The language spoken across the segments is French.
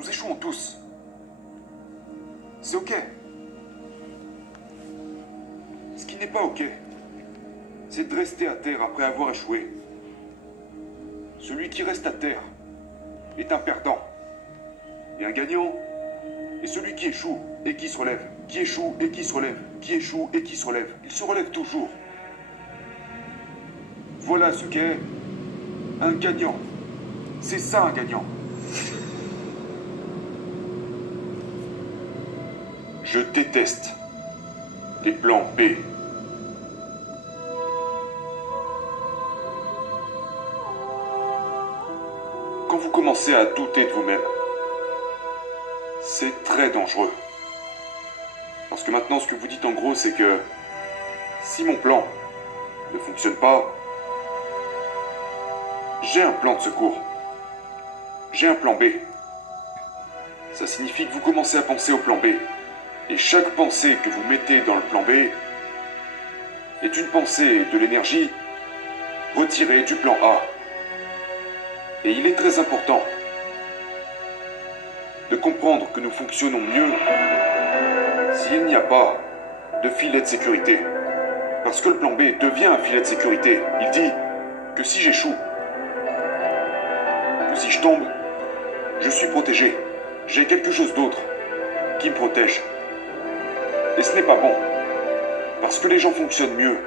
Nous échouons tous. C'est ok. Ce qui n'est pas ok, c'est de rester à terre après avoir échoué. Celui qui reste à terre est un perdant. Et un gagnant est celui qui échoue et qui se relève. Qui échoue et qui se relève. Qui échoue et qui se relève. Il se relève toujours. Voilà ce qu'est un gagnant. C'est ça un gagnant. Je déteste les plans B. Quand vous commencez à douter de vous-même, c'est très dangereux. Parce que maintenant, ce que vous dites en gros, c'est que si mon plan ne fonctionne pas, j'ai un plan de secours. J'ai un plan B. Ça signifie que vous commencez à penser au plan B. Et chaque pensée que vous mettez dans le plan B est une pensée de l'énergie retirée du plan A. Et il est très important de comprendre que nous fonctionnons mieux s'il n'y a pas de filet de sécurité. Parce que le plan B devient un filet de sécurité. Il dit que si j'échoue, que si je tombe, je suis protégé. J'ai quelque chose d'autre qui me protège. Et ce n'est pas bon. Parce que les gens fonctionnent mieux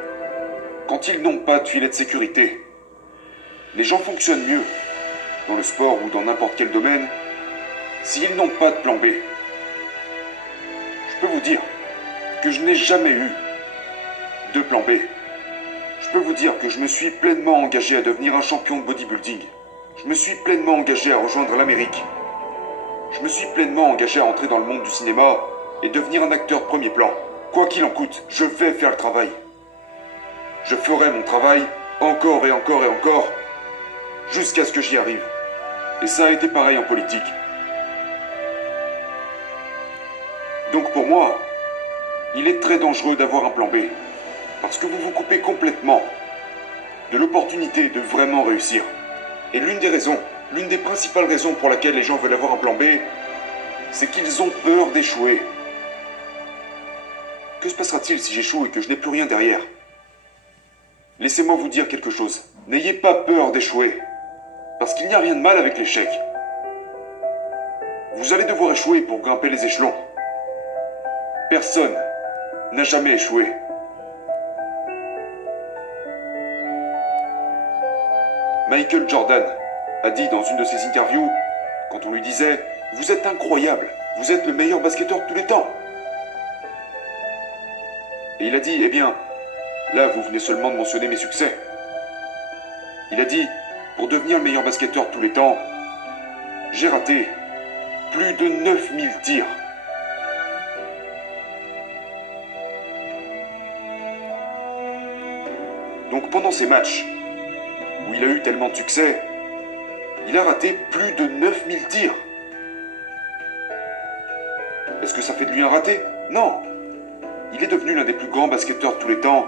quand ils n'ont pas de filet de sécurité. Les gens fonctionnent mieux dans le sport ou dans n'importe quel domaine s'ils n'ont pas de plan B. Je peux vous dire que je n'ai jamais eu de plan B. Je peux vous dire que je me suis pleinement engagé à devenir un champion de bodybuilding. Je me suis pleinement engagé à rejoindre l'Amérique. Je me suis pleinement engagé à entrer dans le monde du cinéma et devenir un acteur premier plan. Quoi qu'il en coûte, je vais faire le travail. Je ferai mon travail encore et encore et encore jusqu'à ce que j'y arrive. Et ça a été pareil en politique. Donc pour moi, il est très dangereux d'avoir un plan B. Parce que vous vous coupez complètement de l'opportunité de vraiment réussir. Et l'une des principales raisons pour laquelle les gens veulent avoir un plan B, c'est qu'ils ont peur d'échouer. Que se passera-t-il si j'échoue et que je n'ai plus rien derrière? Laissez-moi vous dire quelque chose. N'ayez pas peur d'échouer. Parce qu'il n'y a rien de mal avec l'échec. Vous allez devoir échouer pour grimper les échelons. Personne n'a jamais échoué. Michael Jordan a dit dans une de ses interviews, quand on lui disait « Vous êtes incroyable, vous êtes le meilleur basketteur de tous les temps ». Et il a dit « Eh bien, là vous venez seulement de mentionner mes succès ». Il a dit « Pour devenir le meilleur basketteur de tous les temps, j'ai raté plus de 9000 tirs ». Donc pendant ces matchs, où il a eu tellement de succès, il a raté plus de 9000 tirs. Est-ce que ça fait de lui un raté? Non. Il est devenu l'un des plus grands basketteurs de tous les temps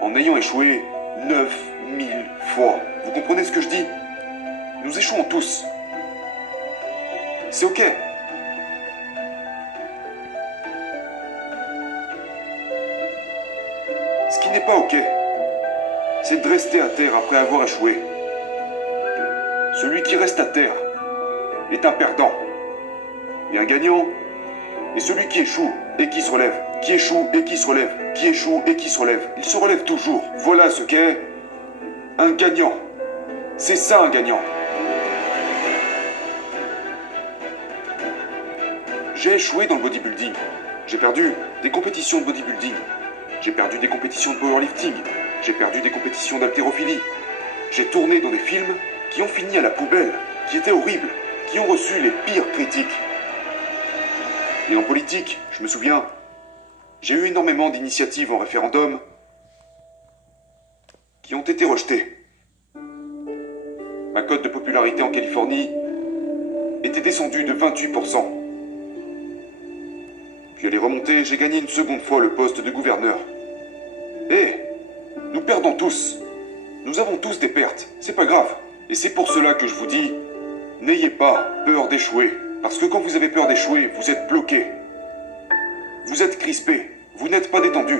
en ayant échoué 9000 fois. Vous comprenez ce que je dis? Nous échouons tous. C'est ok. Ce qui n'est pas ok, c'est de rester à terre après avoir échoué. Celui qui reste à terre est un perdant. Et un gagnant est celui qui échoue et qui se relève. Qui échoue et qui se relève. Qui échoue et qui se relève. Il se relève toujours. Voilà ce qu'est un gagnant. C'est ça un gagnant. J'ai échoué dans le bodybuilding. J'ai perdu des compétitions de bodybuilding. J'ai perdu des compétitions de powerlifting. J'ai perdu des compétitions d'haltérophilie. J'ai tourné dans des films qui ont fini à la poubelle, qui étaient horribles, qui ont reçu les pires critiques. Et en politique, je me souviens, j'ai eu énormément d'initiatives en référendum qui ont été rejetées. Ma cote de popularité en Californie était descendue de 28%. Puis elle est remontée, j'ai gagné une seconde fois le poste de gouverneur. Nous perdons tous. Nous avons tous des pertes, c'est pas grave. Et c'est pour cela que je vous dis, N'ayez pas peur d'échouer, parce que quand vous avez peur d'échouer, vous êtes bloqué. Vous êtes crispé, vous n'êtes pas détendu.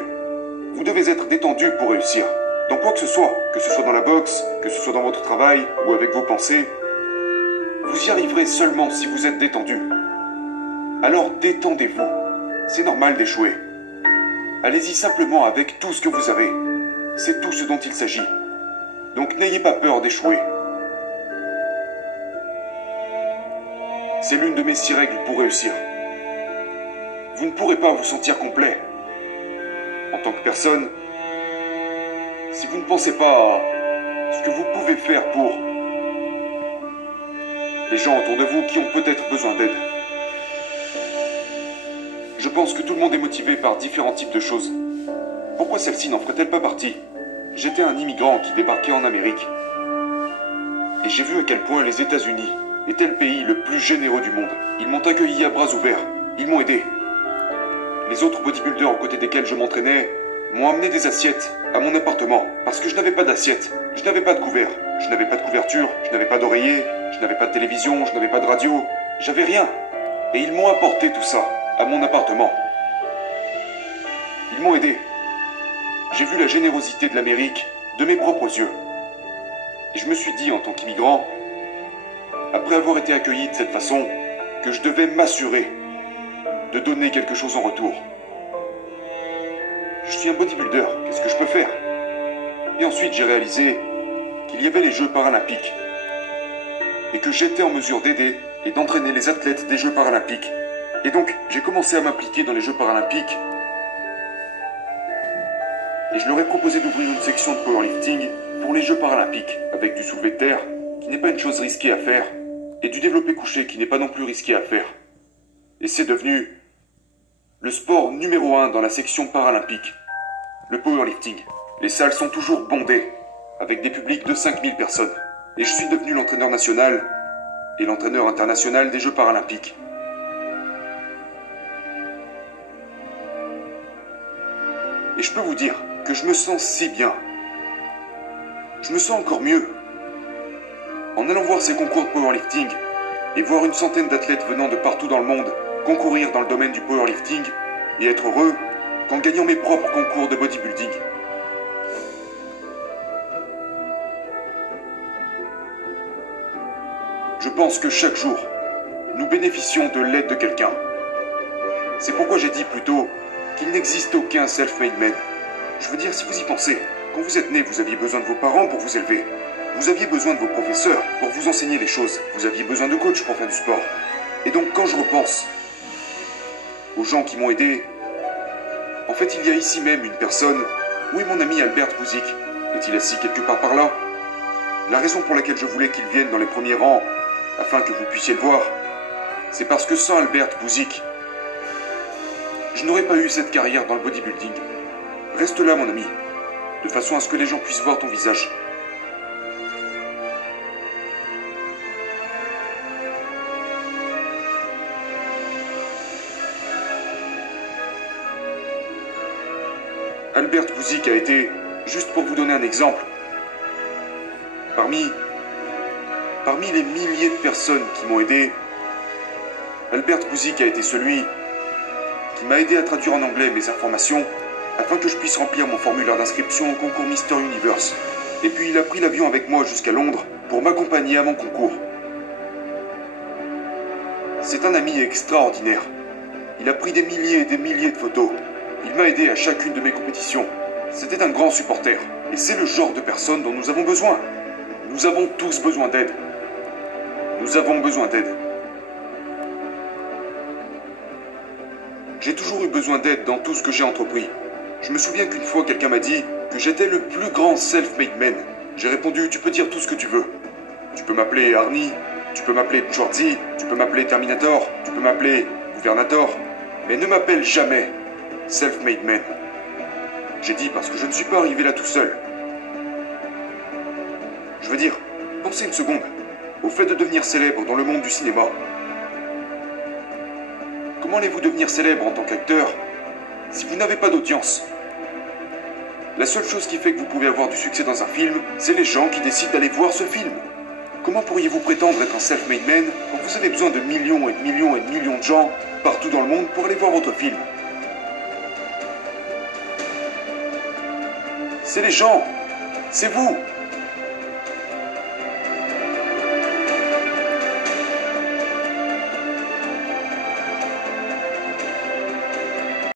Vous devez être détendu pour réussir. Dans quoi que ce soit dans la boxe, que ce soit dans votre travail ou avec vos pensées, vous y arriverez seulement si vous êtes détendu. Alors détendez-vous. C'est normal d'échouer. Allez-y simplement avec tout ce que vous avez. C'est tout ce dont il s'agit. Donc n'ayez pas peur d'échouer. C'est l'une de mes 6 règles pour réussir. Vous ne pourrez pas vous sentir complet en tant que personne si vous ne pensez pas à ce que vous pouvez faire pour les gens autour de vous qui ont peut-être besoin d'aide. Je pense que tout le monde est motivé par différents types de choses. Pourquoi celle-ci n'en ferait-elle pas partie? J'étais un immigrant qui débarquait en Amérique. Et j'ai vu à quel point les États-Unis étaient le pays le plus généreux du monde. Ils m'ont accueilli à bras ouverts. Ils m'ont aidé. Les autres bodybuilders aux côtés desquels je m'entraînais m'ont amené des assiettes à mon appartement. Parce que je n'avais pas d'assiette. Je n'avais pas de couvert. Je n'avais pas de couverture. Je n'avais pas d'oreiller. Je n'avais pas de télévision. Je n'avais pas de radio. J'avais rien. Et ils m'ont apporté tout ça à mon appartement. Ils m'ont aidé. J'ai vu la générosité de l'Amérique de mes propres yeux. Et je me suis dit en tant qu'immigrant, après avoir été accueilli de cette façon, que je devais m'assurer de donner quelque chose en retour. Je suis un bodybuilder, qu'est-ce que je peux faire? Et ensuite j'ai réalisé qu'il y avait les Jeux paralympiques et que j'étais en mesure d'aider et d'entraîner les athlètes des Jeux paralympiques. Et donc j'ai commencé à m'impliquer dans les Jeux paralympiques et je leur ai proposé d'ouvrir une section de powerlifting pour les Jeux paralympiques, avec du soulevé de terre, qui n'est pas une chose risquée à faire, et du développé couché, qui n'est pas non plus risqué à faire. Et c'est devenu le sport numéro 1 dans la section paralympique, le powerlifting. Les salles sont toujours bondées, avec des publics de 5000 personnes. Et je suis devenu l'entraîneur national et l'entraîneur international des Jeux paralympiques. Et je peux vous dire que je me sens si bien. Je me sens encore mieux. En allant voir ces concours de powerlifting et voir une centaine d'athlètes venant de partout dans le monde concourir dans le domaine du powerlifting et être heureux qu'en gagnant mes propres concours de bodybuilding. Je pense que chaque jour, nous bénéficions de l'aide de quelqu'un. C'est pourquoi j'ai dit plus tôt qu'il n'existe aucun self-made man. Je veux dire, si vous y pensez, quand vous êtes né, vous aviez besoin de vos parents pour vous élever. Vous aviez besoin de vos professeurs pour vous enseigner les choses. Vous aviez besoin de coach pour faire du sport. Et donc, quand je repense aux gens qui m'ont aidé, en fait, il y a ici même une personne. Où est mon ami Albert Bouzik? Est-il assis quelque part par là? La raison pour laquelle je voulais qu'il vienne dans les premiers rangs, afin que vous puissiez le voir, c'est parce que sans Albert Bouzik, je n'aurais pas eu cette carrière dans le bodybuilding. Reste là, mon ami, de façon à ce que les gens puissent voir ton visage. Albert Bouzik a été, juste pour vous donner un exemple, parmi les milliers de personnes qui m'ont aidé, Albert Bouzik a été celui qui m'a aidé à traduire en anglais mes informations afin que je puisse remplir mon formulaire d'inscription au concours Mister Universe. Et puis il a pris l'avion avec moi jusqu'à Londres pour m'accompagner à mon concours. C'est un ami extraordinaire. Il a pris des milliers et des milliers de photos. Il m'a aidé à chacune de mes compétitions. C'était un grand supporter. Et c'est le genre de personne dont nous avons besoin. Nous avons tous besoin d'aide. Nous avons besoin d'aide. J'ai toujours eu besoin d'aide dans tout ce que j'ai entrepris. Je me souviens qu'une fois, quelqu'un m'a dit que j'étais le plus grand self-made man. J'ai répondu, tu peux dire tout ce que tu veux. Tu peux m'appeler Arnie, tu peux m'appeler Schwarzy, tu peux m'appeler Terminator, tu peux m'appeler Gouvernator, mais ne m'appelle jamais self-made man. J'ai dit parce que je ne suis pas arrivé là tout seul. Je veux dire, pensez une seconde au fait de devenir célèbre dans le monde du cinéma. Comment allez-vous devenir célèbre en tant qu'acteur si vous n'avez pas d'audience? La seule chose qui fait que vous pouvez avoir du succès dans un film, c'est les gens qui décident d'aller voir ce film. Comment pourriez-vous prétendre être un self-made man quand vous avez besoin de millions et de millions et de millions de gens partout dans le monde pour aller voir votre film? C'est les gens, c'est vous.